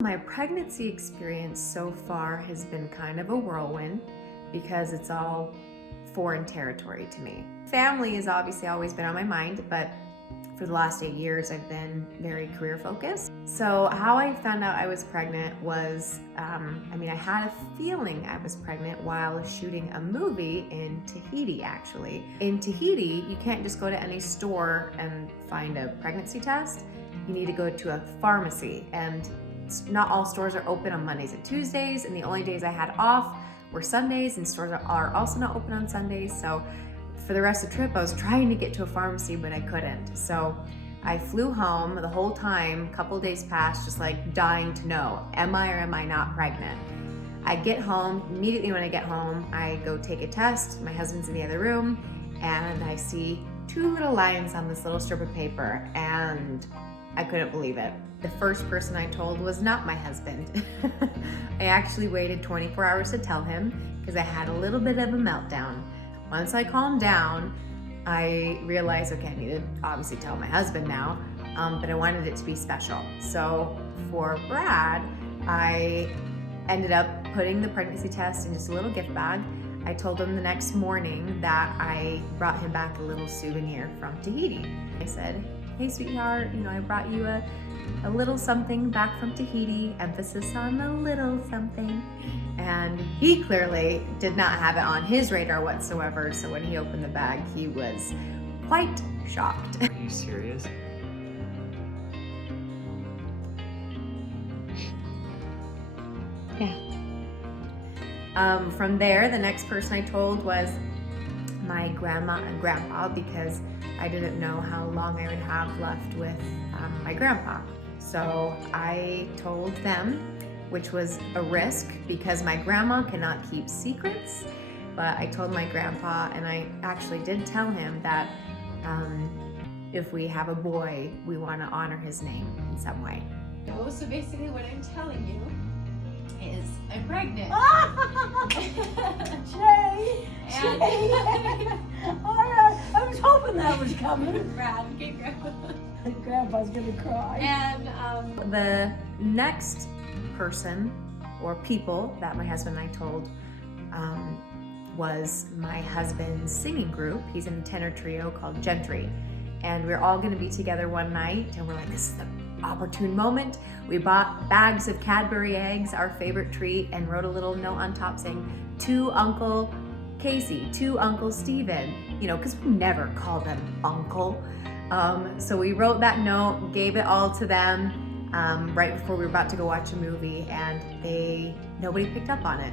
My pregnancy experience so far has been kind of a whirlwind because it's all foreign territory to me. Family has obviously always been on my mind, but for the last 8 years I've been very career focused. So how I found out I was pregnant was, I had a feeling I was pregnant while shooting a movie in Tahiti actually. In Tahiti, you can't just go to any store and find a pregnancy test. You need to go to a pharmacy, and not all stores are open on Mondays and Tuesdays, and the only days I had off were Sundays, and stores are also not open on Sundays. So for the rest of the trip, I was trying to get to a pharmacy, but I couldn't. So I flew home the whole time, a couple days passed, just like dying to know, am I or am I not pregnant? I get home, immediately when I get home, I go take a test. My husband's in the other room, and I see 2 little lines on this little strip of paper, and I couldn't believe it. The first person I told was not my husband. I actually waited 24 hours to tell him because I had a little bit of a meltdown. Once I calmed down, I realized, okay, I need to obviously tell my husband now, but I wanted it to be special. So for Brad, I ended up putting the pregnancy test in just a little gift bag. I told him the next morning that I brought him back a little souvenir from Tahiti. I said, hey sweetheart, I brought you a little something back from Tahiti, emphasis on the little something. And he clearly did not have it on his radar whatsoever, so when he opened the bag, he was quite shocked. Are you serious? Yeah. From there, the next person I told was my grandma and grandpa, because I didn't know how long I would have left with my grandpa. So I told them, which was a risk because my grandma cannot keep secrets, but I told my grandpa, and I actually did tell him that if we have a boy, we want to honor his name in some way. Oh, so basically what I'm telling you is I'm pregnant. Jay! And I was hoping that was coming. Brad, okay, Grandpa. Grandpa's gonna cry. And The next person or people that my husband and I told was my husband's singing group. He's in a tenor trio called Gentry. And we're all gonna be together one night, and we're like, this is the opportune moment. We bought bags of Cadbury eggs, our favorite treat, and wrote a little note on top saying, to Uncle Casey, to Uncle Steven, because we never call them uncle. So we wrote that note, gave it all to them right before we were about to go watch a movie, and nobody picked up on it.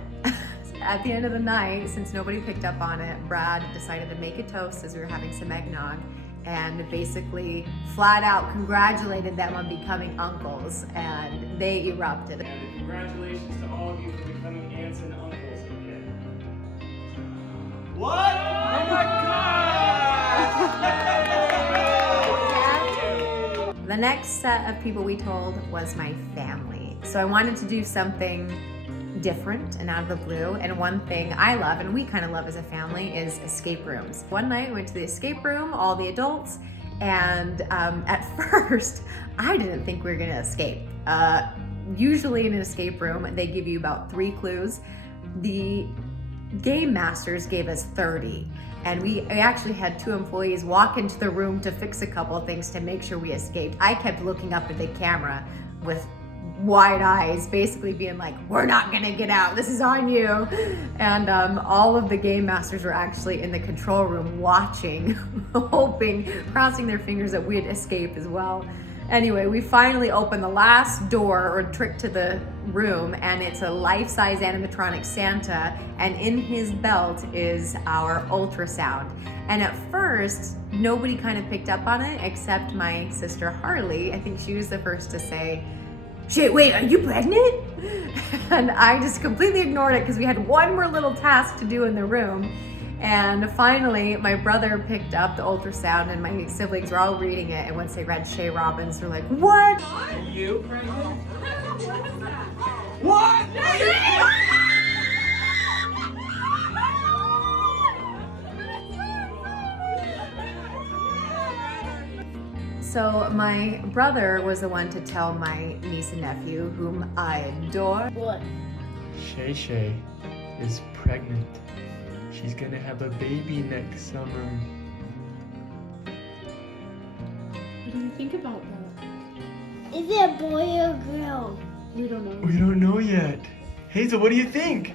At the end of the night, since nobody picked up on it, Brad decided to make a toast as we were having some eggnog, and basically flat out congratulated them on becoming uncles, and they erupted. And congratulations to all of you for becoming aunts and uncles again. What? Oh my God! The next set of people we told was my family. So I wanted to do something different and out of the blue. And one thing I love, and we kind of love as a family, is escape rooms. One night we went to the escape room, all the adults, and at first I didn't think we were gonna escape. Usually in an escape room, they give you about 3 clues. The game masters gave us 30. And we actually had 2 employees walk into the room to fix a couple of things to make sure we escaped. I kept looking up at the camera with wide eyes, basically being like, we're not gonna get out, this is on you. And all of the game masters were actually in the control room watching, hoping, crossing their fingers that we'd escape as well. Anyway, we finally opened the last door or trick to the room, and it's a life-size animatronic Santa, and in his belt is our ultrasound. And at first, nobody kind of picked up on it except my sister Harley. I think she was the first to say, shit, wait, are you pregnant? And I just completely ignored it because we had one more little task to do in the room. And finally, my brother picked up the ultrasound, and my siblings were all reading it, and once they read Shay Robbins, they're like, what? Are you pregnant? what is that? What? So my brother was the one to tell my niece and nephew, whom I adore. What? Shay Shay is pregnant. She's gonna have a baby next summer. What do you think about that? Is it a boy or a girl? We don't know. We don't know yet. Hazel, what do you think?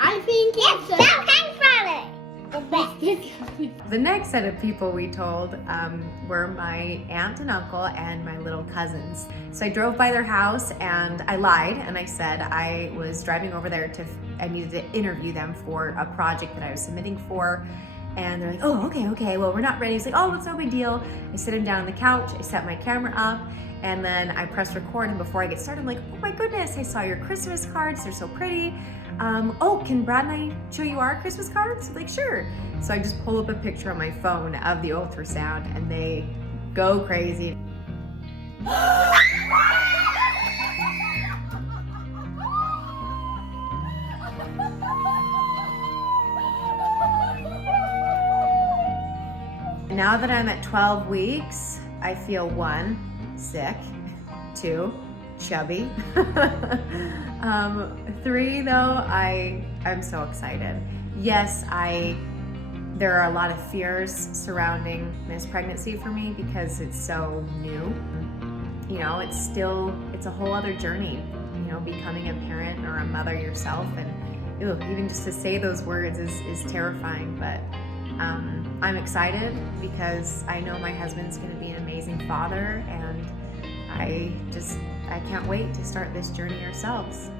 I think it's a... The best. The next set of people we told were my aunt and uncle and my little cousins. So I drove by their house and I lied and I said I was driving over there I needed to interview them for a project that I was submitting for. And they're like, oh, okay, well, we're not ready. It's like, oh, it's no big deal. I sit him down on the couch, I set my camera up, and then I press record. And before I get started, I'm like, oh my goodness, I saw your Christmas cards. They're so pretty. Oh, can Brad and I show you our Christmas cards? Like, sure. So I just pull up a picture on my phone of the ultrasound and they go crazy. Now that I'm at 12 weeks, I feel 1, sick, 2, chubby. 3, though, I'm so excited. Yes, there are a lot of fears surrounding this pregnancy for me because it's so new. You know, it's a whole other journey, you know, becoming a parent or a mother yourself. And even just to say those words is terrifying, but I'm excited because I know my husband's gonna be an amazing father, and I can't wait to start this journey ourselves.